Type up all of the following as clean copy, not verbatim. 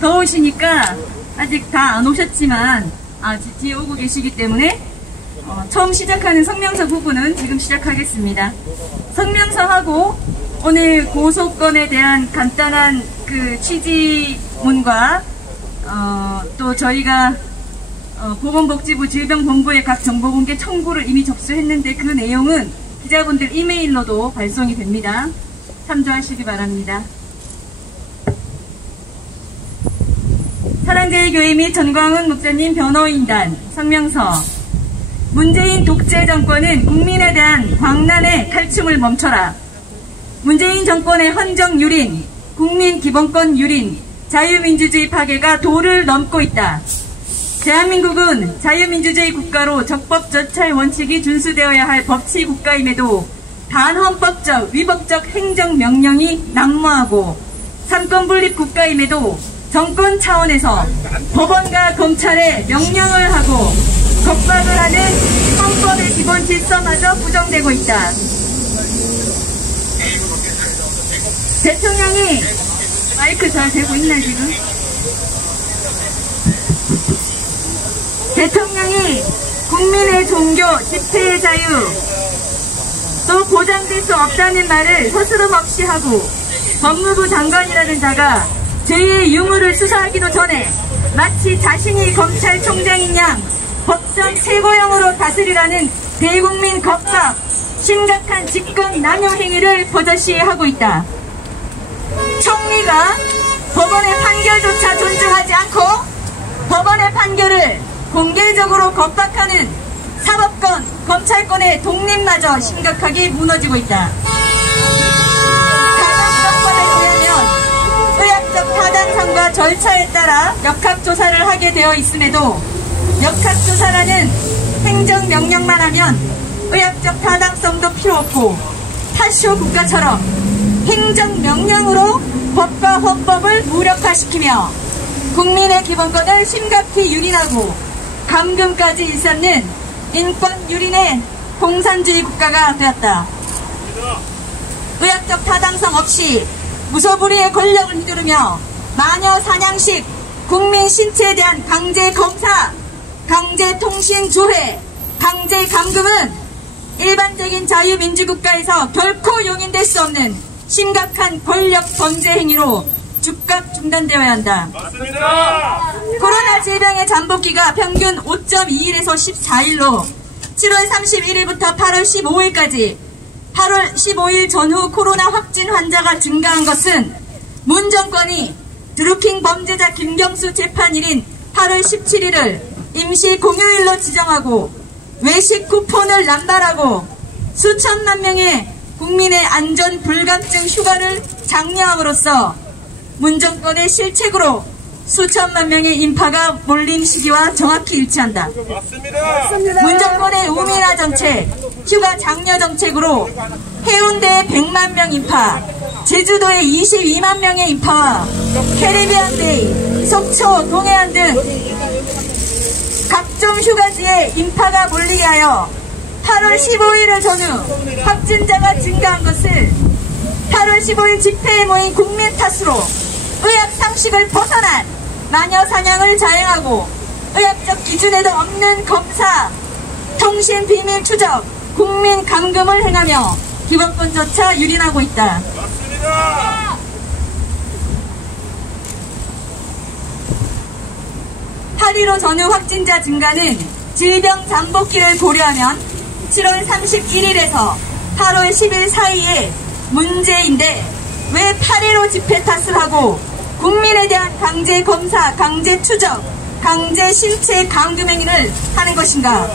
더우시니까 아직 다 안 오셨지만 뒤에 오고 계시기 때문에 처음 시작하는 성명서 부분은 지금 시작하겠습니다. 성명서하고 오늘 고소건에 대한 간단한 그 취지문과 또 저희가 보건복지부 질병본부에 각 정보공개 청구를 이미 접수했는데 그 내용은 기자분들 이메일로도 발송이 됩니다. 참조하시기 바랍니다. 사랑제일교회 및 전광훈 목사님 변호인단 성명서. 문재인 독재 정권은 국민에 대한 광란의 칼춤을 멈춰라. 문재인 정권의 헌정 유린, 국민 기본권 유린, 자유민주주의 파괴가 도를 넘고 있다. 대한민국은 자유민주주의 국가로 적법절차의 원칙이 준수되어야 할 법치 국가임에도 반헌법적, 위법적 행정명령이 난무하고 삼권분립 국가임에도 정권 차원에서 법원과 검찰에 명령을 하고 겁박을 하는 헌법의 기본 질서마저 부정되고 있다. 대통령이 마이크 잘 되고 있나 지금? 대통령이 국민의 종교, 집회의 자유 또 보장될 수 없다는 말을 서스럼 없이 하고 법무부 장관이라는 자가 죄의 유무를 수사하기도 전에 마치 자신이 검찰총장인 양 법정 최고형으로 다스리라는 대국민 겁박, 심각한 직권 남용 행위를 버젓이 하고 있다. 총리가 법원의 판결조차 존중하지 않고 법원의 판결을 공개적으로 겁박하는 사법권, 검찰권의 독립마저 심각하게 무너지고 있다. 타당성법에 의하면 의학적 타당성과 절차에 따라 역학조사를 하게 되어 있음에도 역학조사라는 행정명령만 하면 의학적 타당성도 필요 없고 파쇼 국가처럼 행정명령으로 법과 헌법을 무력화시키며 국민의 기본권을 심각히 유린하고 감금까지 일삼는 인권 유린의 공산주의 국가가 되었다. 의학적 타당성 없이 무소불위의 권력을 휘두르며 마녀 사냥식 국민 신체에 대한 강제 검사, 강제 통신 조회, 강제 감금은 일반적인 자유민주국가에서 결코 용인될 수 없는 심각한 권력 범죄 행위로 즉각 중단되어야 한다. 맞습니다. 코로나 질병의 잠복기가 평균 5.2일에서 14일로 7월 31일부터 8월 15일까지 8월 15일 전후 코로나 확진 환자가 증가한 것은 문 정권이 드루킹 범죄자 김경수 재판일인 8월 17일을 임시 공휴일로 지정하고 외식 쿠폰을 남발하고 수천만 명의 국민의 안전 불감증 휴가를 장려함으로써 문정권의 실책으로 수천만 명의 인파가 몰린 시기와 정확히 일치한다. 맞습니다. 문정권의 우미라 정책, 휴가 장려 정책으로 해운대의 100만 명 인파, 제주도의 22만 명의 인파와 캐리비안 데이, 속초, 동해안 등 각종 휴가지에 인파가 몰리게 하여 8월 15일을 전후 확진자가 증가한 것을 8월 15일 집회에 모인 국민 탓으로 의학 상식을 벗어난 마녀 사냥을 자행하고 의학적 기준에도 없는 검사, 통신 비밀 추적, 국민 감금을 행하며 기본권조차 유린하고 있다. 맞습니다. (8.15) 전후 확진자 증가는 질병 잠복기를 고려하면 7월 31일에서 8월 10일 사이에 문제인데 왜 8.15 집회 탓을 하고 국민에 대한 강제 검사, 강제 추적, 강제 신체 감금 행위를 하는 것인가?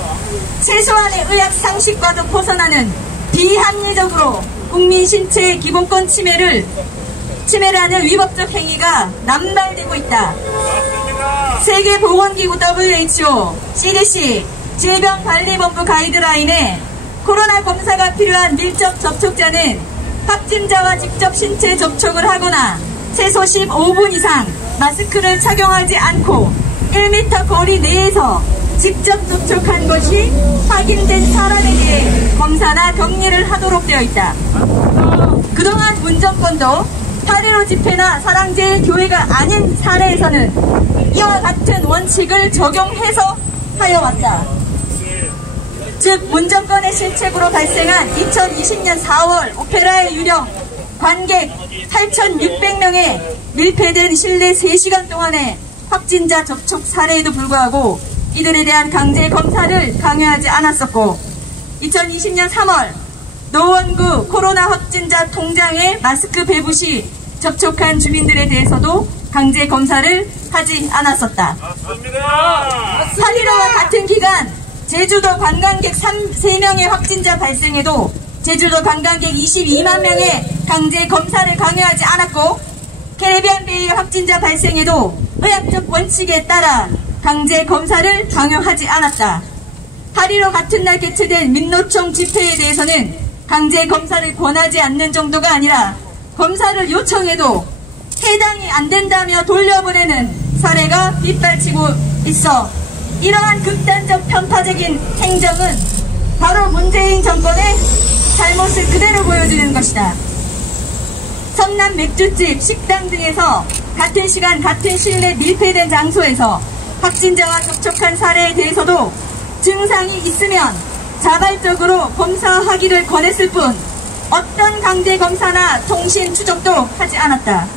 최소한의 의학 상식과도 벗어나는 비합리적으로 국민 신체의 기본권 침해를 하는 위법적 행위가 남발되고 있다. 세계보건기구 WHO, CDC, 질병관리본부 가이드라인에 코로나 검사가 필요한 밀접 접촉자는 확진자와 직접 신체 접촉을 하거나 최소 15분 이상 마스크를 착용하지 않고 1m 거리 내에서 직접 접촉한 것이 확인된 사람에 대해 검사나 격리를 하도록 되어 있다. 그동안 문정권도 8.15 집회나 사랑제일 교회가 아닌 사례에서는 이와 같은 원칙을 적용해서 하여왔다. 즉 문정권의 실책으로 발생한 2020년 4월 오페라의 유령 관객 8,600명의 밀폐된 실내 3시간 동안의 확진자 접촉 사례에도 불구하고 이들에 대한 강제 검사를 강요하지 않았었고, 2020년 3월 노원구 코로나 확진자 통장에 마스크 배부 시 접촉한 주민들에 대해서도 강제 검사를 하지 않았었다. 맞습니다. 8.15와 같은 기간 제주도 관광객 3명의 확진자 발생에도 제주도 관광객 22만 명의 강제 검사를 강요하지 않았고, 캐리비안 베이 확진자 발생에도 의학적 원칙에 따라 강제 검사를 강요하지 않았다. 8.15 같은 날 개최된 민노총 집회에 대해서는 강제 검사를 권하지 않는 정도가 아니라 검사를 요청해도 해당이 안 된다며 돌려보내는 사례가 빗발치고 있어 이러한 극단적 편파적인 행정은 바로 문재인 정권의 잘못을 그대로 보여주는 것이다. 성남 맥주집, 식당 등에서 같은 시간 같은 실내 밀폐된 장소에서 확진자와 접촉한 사례에 대해서도 증상이 있으면 자발적으로 검사하기를 권했을 뿐 어떤 강제 검사나 통신 추적도 하지 않았다.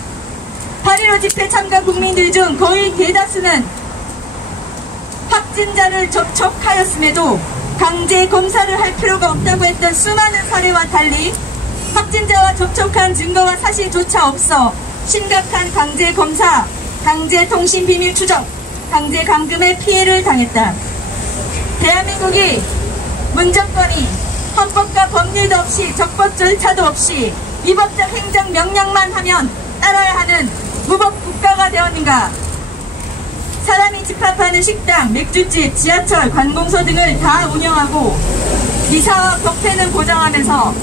8.15 집회 참가 국민들 중 거의 대다수는 확진자를 접촉하였음에도 강제 검사를 할 필요가 없다고 했던 수많은 사례와 달리 확진자와 접촉한 증거와 사실조차 없어 심각한 강제 검사, 강제 통신 비밀 추적, 강제 감금의 피해를 당했다. 대한민국이 문정권이 헌법과 법률도 없이 적법 절차도 없이 위법적 행정 명령만 하면 따라야 하는 무법 국가가 되었는가? 사람이 집합하는 식당, 맥주집, 지하철, 관공서 등을 다 운영하고 미사와 법회는 보장하면서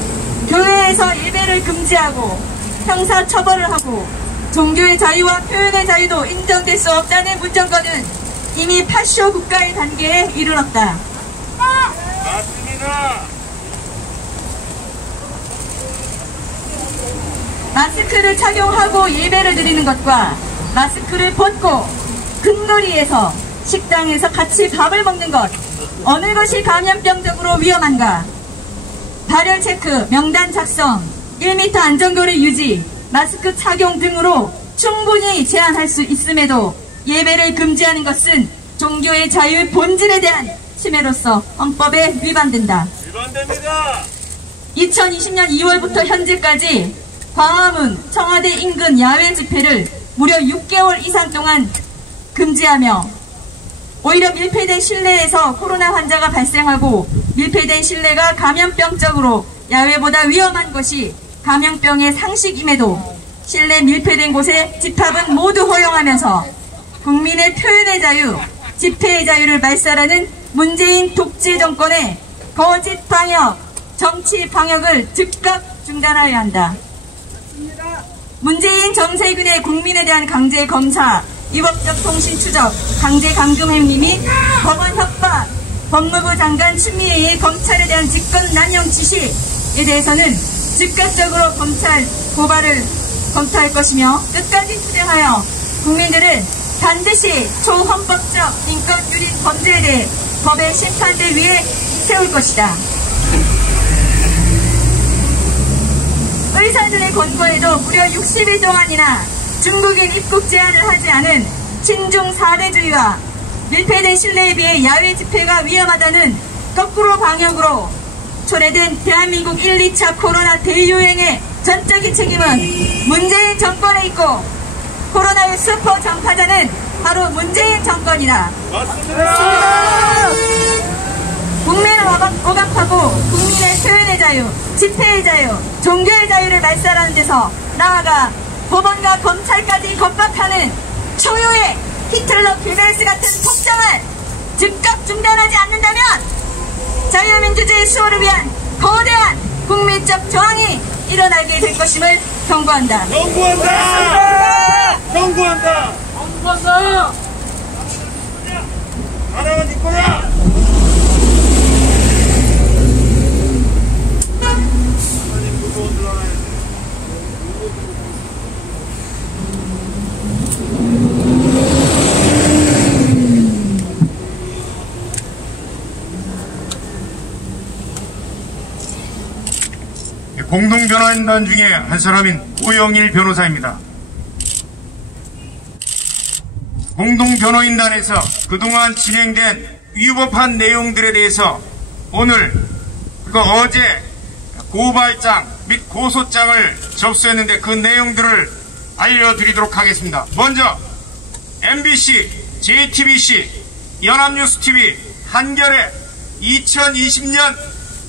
교회에서 예배를 금지하고 형사 처벌을 하고 종교의 자유와 표현의 자유도 인정될 수 없다는 문정권은 이미 파쇼 국가의 단계에 이르렀다. 맞습니다. 마스크를 착용하고 예배를 드리는 것과 마스크를 벗고 근거리에서 식당에서 같이 밥을 먹는 것, 어느 것이 감염병적으로 위험한가? 발열 체크, 명단 작성, 1m 안전거리 유지, 마스크 착용 등으로 충분히 제한할 수 있음에도 예배를 금지하는 것은 종교의 자유의 본질에 대한 침해로서 헌법에 위반된다. 위반됩니다. 2020년 2월부터 현재까지 광화문, 청와대 인근 야외 집회를 무려 6개월 이상 동안 금지하며 오히려 밀폐된 실내에서 코로나 환자가 발생하고 밀폐된 실내가 감염병적으로 야외보다 위험한 것이 감염병의 상식임에도 실내 밀폐된 곳에 집합은 모두 허용하면서 국민의 표현의 자유, 집회의 자유를 말살하는 문재인 독재 정권의 거짓 방역, 정치 방역을 즉각 중단하여야 한다. 문재인 정세균의 국민에 대한 강제 검사, 위법적 통신 추적, 강제 감금 행위 및 법원 협박, 법무부 장관 친미회의 검찰에 대한 직권 남용 지시에 대해서는 즉각적으로 검찰 고발을 검토할 것이며 끝까지 투쟁하여 국민들은 반드시 초헌법적 인권 유린 범죄에 대해 법의 심판대 위에 세울 것이다. 의사들의 권고에도 무려 60일 동안이나 중국인 입국 제한을 하지 않은 친중 사대주의와 밀폐된 실내에 비해 야외 집회가 위험하다는 거꾸로 방역으로 초래된 대한민국 1, 2차 코로나 대유행의 전적인 책임은 문재인 정권에 있고 코로나의 슈퍼 전파자는 바로 문재인 정권이다. 맞습니다. 국민을 억압하고 국민의 표현의 자유, 집회의 자유, 종교의 자유를 말살하는 데서 나아가 법원과 검찰까지 겁박하는 초유의 히틀러 괴벨스 같은 폭정을 즉각 중단하지 않는다면 자유민주주의 수호를 위한 거대한 국민적 저항이 일어나게 될 것임을 경고한다. 경고한다! 경고한다! 경고한다! 나라가 네 거야! 공동변호인단 중에 한 사람인 오영일 변호사입니다. 공동변호인단에서 그동안 진행된 위법한 내용들에 대해서 오늘 어제 고발장 및 고소장을 접수했는데 그 내용들을 알려드리도록 하겠습니다. 먼저 MBC, JTBC, 연합뉴스TV, 한겨레 2020년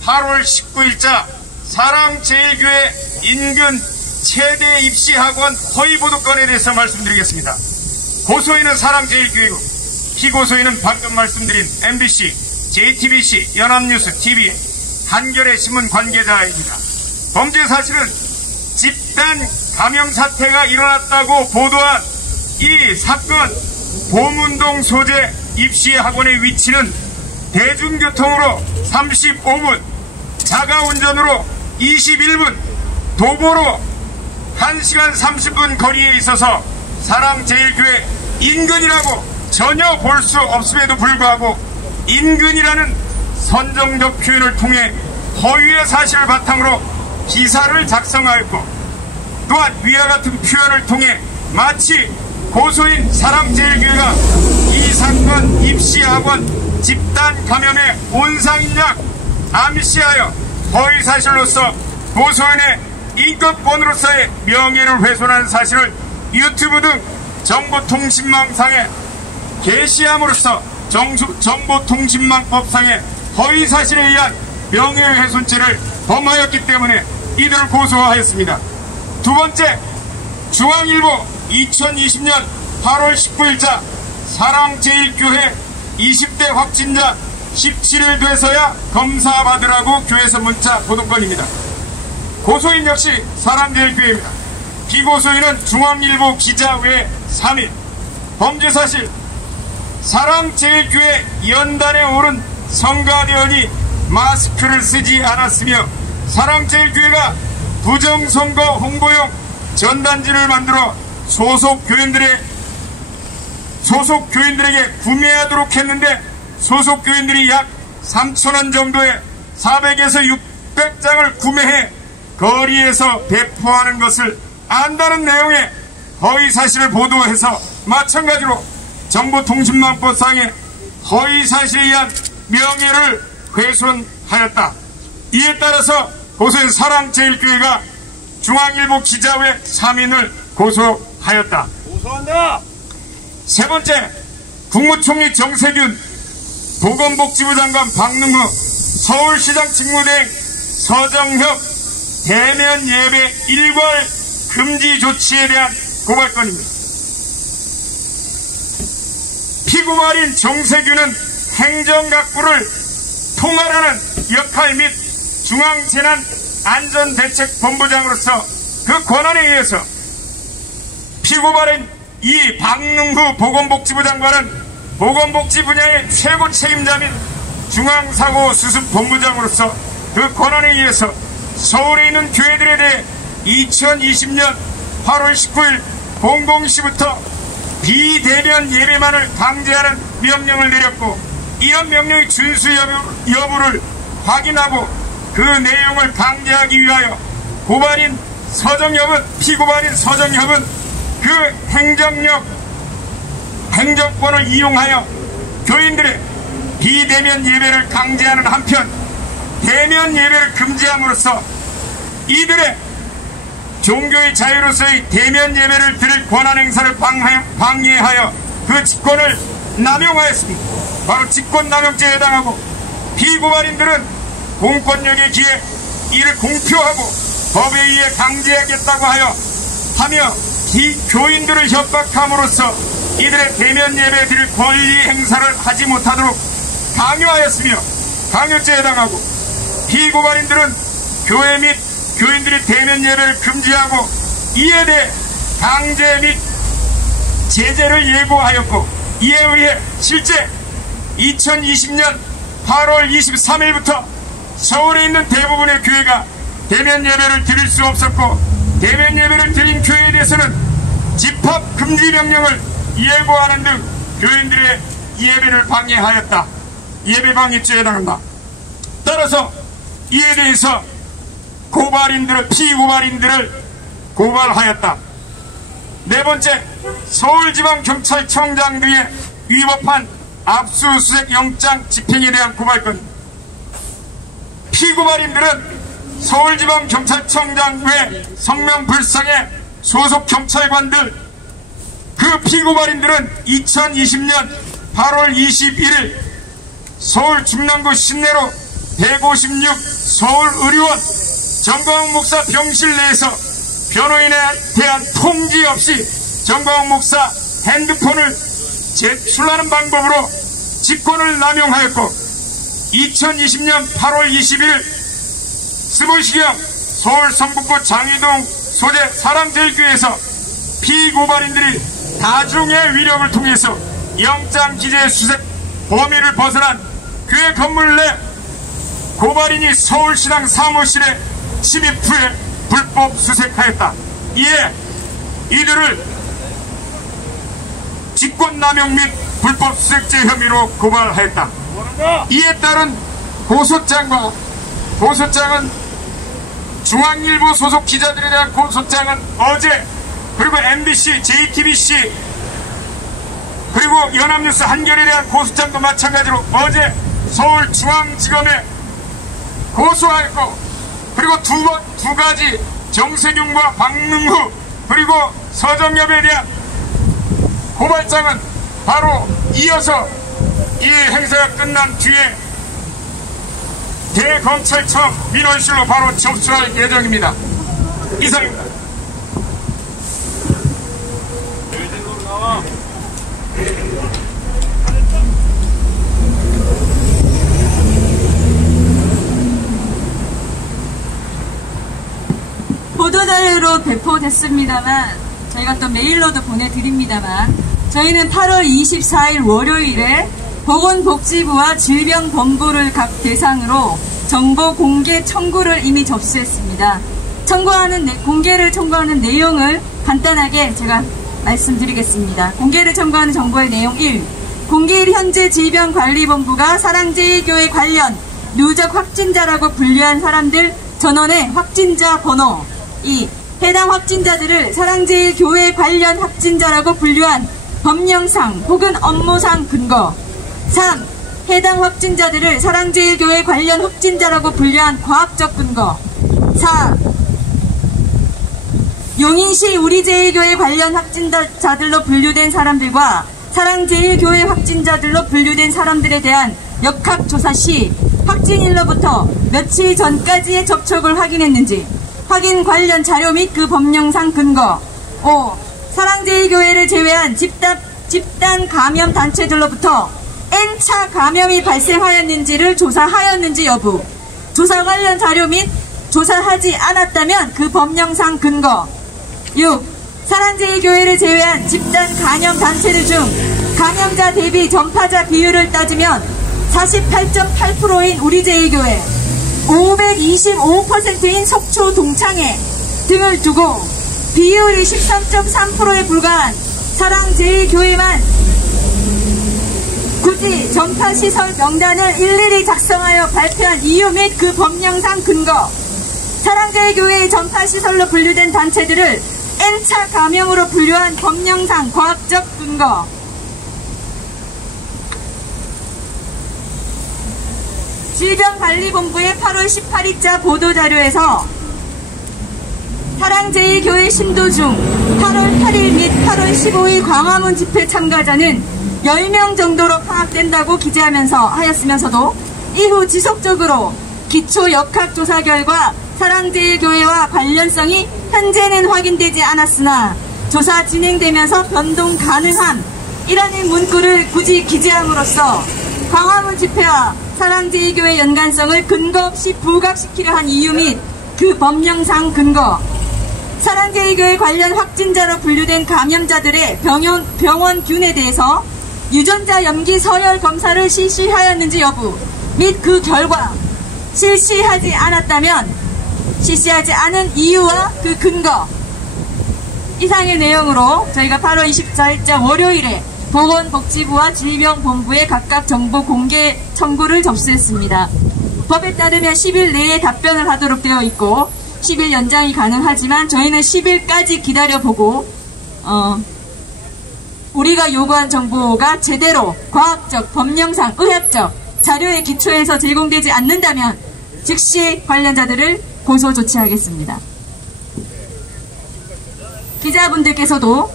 8월 19일자 사랑제일교회 인근 최대 입시학원 허위보도건에 대해서 말씀드리겠습니다. 고소인은 사랑제일교회고 피고소인은 방금 말씀드린 MBC, JTBC, 연합뉴스TV, 한겨레 신문 관계자입니다. 범죄 사실은 집단 감염 사태가 일어났다고 보도한 이 사건 보문동 소재 입시학원의 위치는 대중교통으로 35분, 자가운전으로 21분, 도보로 1시간 30분 거리에 있어서 사랑제일교회 인근이라고 전혀 볼 수 없음에도 불구하고 인근이라는 선정적 표현을 통해 허위의 사실을 바탕으로 기사를 작성하였고, 또한 위와 같은 표현을 통해 마치 고소인 사랑제일교회가 이 사건 입시학원 집단 감염의 온상인 양 암시하여 허위사실로서 고소인의 인격권으로서의 명예를 훼손하는 사실을 유튜브 등 정보통신망상에 게시함으로써 정보통신망법상의 허위사실에 의한 명예훼손죄를 범하였기 때문에 이들을 고소하였습니다. 두 번째, 중앙일보 2020년 8월 19일자 사랑제일교회 20대 확진자 17일 돼서야 검사받으라고 교회에서 문자 보도건입니다. 고소인 역시 사랑제일교회입니다. 피고소인은 중앙일보 기자 외 3인. 범죄 사실, 사랑제일교회 연단에 오른 성가대원이 마스크를 쓰지 않았으며 사랑제일교회가 부정선거 홍보용 전단지를 만들어 소속 교인들에게 구매하도록 했는데 소속 교인들이 약 3,000원 정도의 400에서 600장을 구매해 거리에서 배포하는 것을 안다는 내용의 허위사실을 보도해서 마찬가지로 정보통신망법상의 허위사실에 의한 명예를 훼손하였다. 이에 따라서 고소인 사랑제일교회가 중앙일보 기자회 3인을 고소하였다. 고소한다. 세 번째, 국무총리 정세균, 보건복지부 장관 박능후, 서울시장 직무대행 서정협 대면 예배 일괄 금지 조치에 대한 고발건입니다. 피고발인 정세균은 행정각부를 통할하는 역할 및 중앙재난안전대책본부장으로서 그 권한에 의해서 피고발인 이 박능후 보건복지부 장관은 보건복지 분야의 최고 책임자 및 중앙사고수습본부장으로서 그 권한에 의해서 서울에 있는 교회들에 대해 2020년 8월 19일 00시부터 비대면 예배만을 강제하는 명령을 내렸고, 이런 명령의 준수 여부를 확인하고 그 내용을 강제하기 위하여 피고발인 서정협은 그 행정권을 이용하여 교인들의 비대면 예배를 강제하는 한편 대면 예배를 금지함으로써 이들의 종교의 자유로서의 대면 예배를 드릴 권한 행사를 방해하여 그 직권을 남용하였습니다. 바로 직권남용죄에 해당하고, 피고발인들은 공권력에 기해 이를 공표하고 법에 의해 강제하겠다고 하며 교인들을 협박함으로써 이들의 대면 예배 드릴 권리 행사를 하지 못하도록 강요하였으며 강요죄에 해당하고, 피고발인들은 교회 및 교인들이 대면 예배를 금지하고 이에 대해 강제 및 제재를 예고하였고, 이에 의해 실제 2020년 8월 23일부터 서울에 있는 대부분의 교회가 대면 예배를 드릴 수 없었고, 대면 예배를 드린 교회에 대해서는 집합 금지 명령을 예고하는 등 교인들의 예배를 방해하였다. 예배 방해죄에 해당한다. 따라서 이에 대해서 피고발인들을 고발하였다. 네 번째, 서울지방경찰청장 등의 위법한 압수수색 영장 집행에 대한 고발건. 피고발인들은 서울지방경찰청장 외 성명불상의 소속 경찰관들, 그 피고발인들은 2020년 8월 21일 서울 중랑구 시내로 156 서울의료원 정광훈 목사 병실 내에서 변호인에 대한 통지 없이 정광훈 목사 핸드폰을 제출하는 방법으로 직권을 남용하였고, 2020년 8월 21일 스불시경 서울 성북구 장위동 소재 사랑제일교회에서 피고발인들이 다중의 위력을 통해서 영장 기재 수색 범위를 벗어난 교회 건물 내 고발인이 서울시당 사무실에 침입 후에 불법 수색하였다. 이에 이들을 직권남용 및 불법 수색죄 혐의로 고발하였다. 이에 따른 고소장은 중앙일보 소속 기자들에 대한 고소장은 어제, 그리고 MBC, JTBC, 그리고 연합뉴스 한겨레에 대한 고소장도 마찬가지로 어제 서울중앙지검에 고소하였고, 그리고 두 가지 정세균과 박능후 그리고 서정엽에 대한 고발장은 바로 이어서 이 행사가 끝난 뒤에 대검찰청 민원실로 바로 접수할 예정입니다. 이상입니다. 보도자료로 배포됐습니다만, 저희가 또 메일로도 보내드립니다만, 저희는 8월 24일 월요일에 보건복지부와 질병본부를 각 대상으로 정보 공개 청구를 이미 접수했습니다. 공개를 청구하는 내용을 간단하게 제가 말씀드리겠습니다. 공개를 청구하는 정보의 내용 1. 공개일 현재 질병관리본부가 사랑제일교회 관련 누적 확진자라고 분류한 사람들 전원의 확진자 번호. 2. 해당 확진자들을 사랑제일교회 관련 확진자라고 분류한 법령상 혹은 업무상 근거. 3. 해당 확진자들을 사랑제일교회 관련 확진자라고 분류한 과학적 근거. 4. 용인시 우리제일교회 관련 확진자들로 분류된 사람들과 사랑제일교회 확진자들로 분류된 사람들에 대한 역학조사 시 확진일로부터 며칠 전까지의 접촉을 확인했는지 확인 관련 자료 및 그 법령상 근거. 5. 사랑제일교회를 제외한 집단 감염 단체들로부터 N차 감염이 발생하였는지를 조사하였는지 여부. 조사 관련 자료 및 조사하지 않았다면 그 법령상 근거. 6. 사랑제일교회를 제외한 집단 감염 단체들 중 감염자 대비 전파자 비율을 따지면 48.8%인 우리제일교회, 525%인 속초 동창회 등을 두고 비율이 13.3%에 불과한 사랑제일교회만 굳이 전파시설 명단을 일일이 작성하여 발표한 이유 및 그 법령상 근거. 사랑제일교회의 전파시설로 분류된 단체들을 N차 감염으로 분류한 법령상 과학적 근거. 질병관리본부의 8월 18일자 보도자료에서 사랑제일교회 신도 중 8월 8일 및 8월 15일 광화문 집회 참가자는 10명 정도로 파악된다고 하였으면서도 이후 지속적으로 기초 역학조사 결과 사랑제일교회와 관련성이 현재는 확인되지 않았으나 조사 진행되면서 변동 가능함이라는 문구를 굳이 기재함으로써 광화문 집회와 사랑제일교회 연관성을 근거 없이 부각시키려 한 이유 및 그 법령상 근거. 사랑제일교회 관련 확진자로 분류된 감염자들의 병원균에 대해서 유전자 염기 서열 검사를 실시하였는지 여부 및 그 결과 실시하지 않은 이유와 그 근거. 이상의 내용으로 저희가 8월 24일자 월요일에 보건복지부와 질병본부에 각각 정보 공개 청구를 접수했습니다. 법에 따르면 10일 내에 답변을 하도록 되어 있고 10일 연장이 가능하지만 저희는 10일까지 기다려보고 우리가 요구한 정보가 제대로 과학적, 법령상, 의학적 자료에 기초해서 제공되지 않는다면 즉시 관련자들을 고소 조치하겠습니다. 기자분들께서도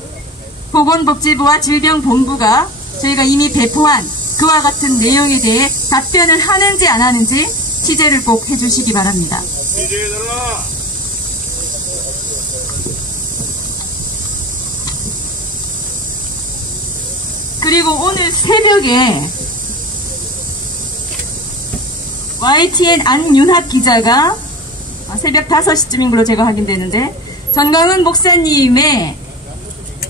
보건복지부와 질병본부가 저희가 이미 배포한 그와 같은 내용에 대해 답변을 하는지 안 하는지 취재를 꼭 해주시기 바랍니다. 그리고 오늘 새벽에 YTN 안윤학 기자가 새벽 5시쯤인 걸로 제가 확인되는데 전광훈 목사님의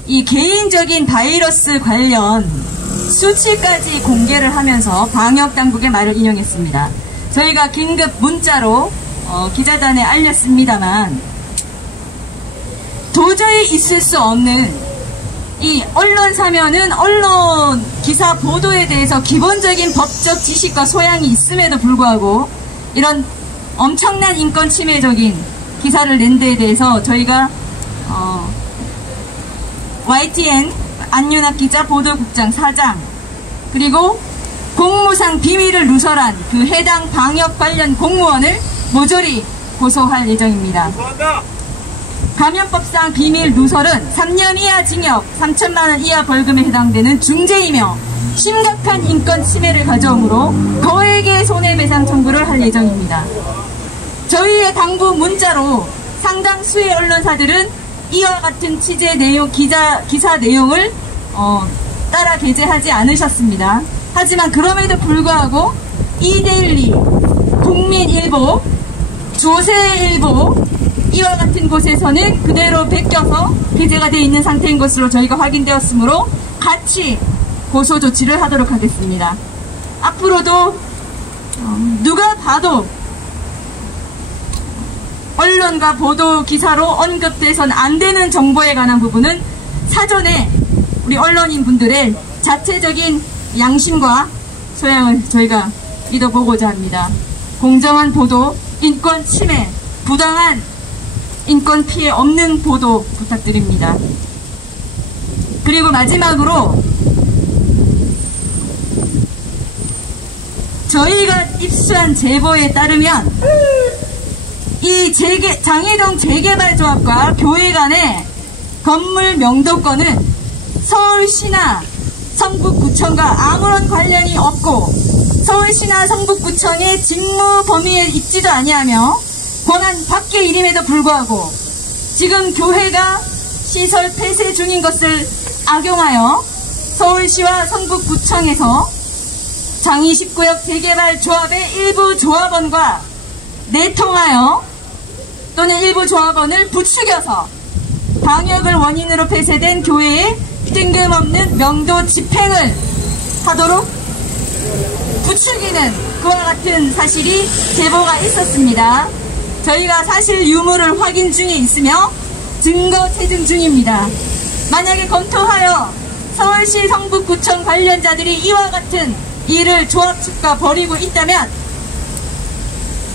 이 개인적인 바이러스 관련 수치까지 공개를 하면서 방역당국의 말을 인용했습니다. 저희가 긴급 문자로 기자단에 알렸습니다만 도저히 있을 수 없는 이 언론사면은 언론 기사 보도에 대해서 기본적인 법적 지식과 소양이 있음에도 불구하고 이런 엄청난 인권 침해적인 기사를 낸 데에 대해서 저희가 YTN 안윤학 기자, 보도국장, 사장 그리고 공무상 비밀을 누설한 그 해당 방역 관련 공무원을 모조리 고소할 예정입니다. 감염법상 비밀 누설은 3년 이하 징역, 3천만 원 이하 벌금에 해당되는 중죄이며 심각한 인권 침해를 가져오므로 거액의 손해배상 청구를 할 예정입니다. 저희의 당부 문자로 상당수의 언론사들은 이와 같은 취재 내용, 기사 내용을 따라 게재하지 않으셨습니다. 하지만 그럼에도 불구하고 이데일리, 국민일보, 조세일보 이와 같은 곳에서는 그대로 베껴서 게재가 되어 있는 상태인 것으로 저희가 확인되었으므로 같이 고소 조치를 하도록 하겠습니다. 앞으로도 누가 봐도 언론과 보도 기사로 언급돼서는 안 되는 정보에 관한 부분은 사전에 우리 언론인 분들의 자체적인 양심과 소양을 저희가 믿어보고자 합니다. 공정한 보도, 인권 침해, 부당한 인권 피해 없는 보도 부탁드립니다. 그리고 마지막으로 저희가 입수한 제보에 따르면 이 장희동 재개발조합과 교회 간의 건물 명도권은 서울시나 성북구청과 아무런 관련이 없고 서울시나 성북구청의 직무 범위에 있지도 아니하며 권한 밖의 일임에도 불구하고 지금 교회가 시설 폐쇄 중인 것을 악용하여 서울시와 성북구청에서 장희 19역 재개발조합의 일부 조합원과 내통하여 또는 일부 조합원을 부추겨서 방역을 원인으로 폐쇄된 교회에 뜬금없는 명도 집행을 하도록 부추기는 그와 같은 사실이 제보가 있었습니다. 저희가 사실 유무를 확인 중에 있으며 증거 채증 중입니다. 만약에 검토하여 서울시 성북구청 관련자들이 이와 같은 일을 조합 측과 벌이고 있다면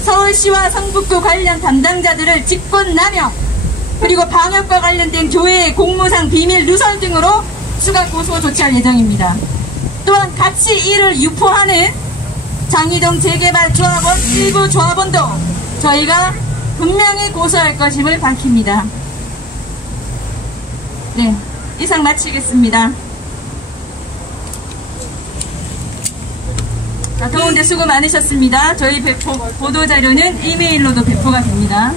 서울시와 성북구 관련 담당자들을 직권남용 그리고 방역과 관련된 교회의 공무상 비밀 누설 등으로 추가 고소 조치할 예정입니다. 또한 같이 이를 유포하는 장희동 재개발 조합원 일부 조합원도 저희가 분명히 고소할 것임을 밝힙니다. 네, 이상 마치겠습니다. 자, 더운데 수고 많으셨습니다. 저희 보도자료는 이메일로도 배포가 됩니다.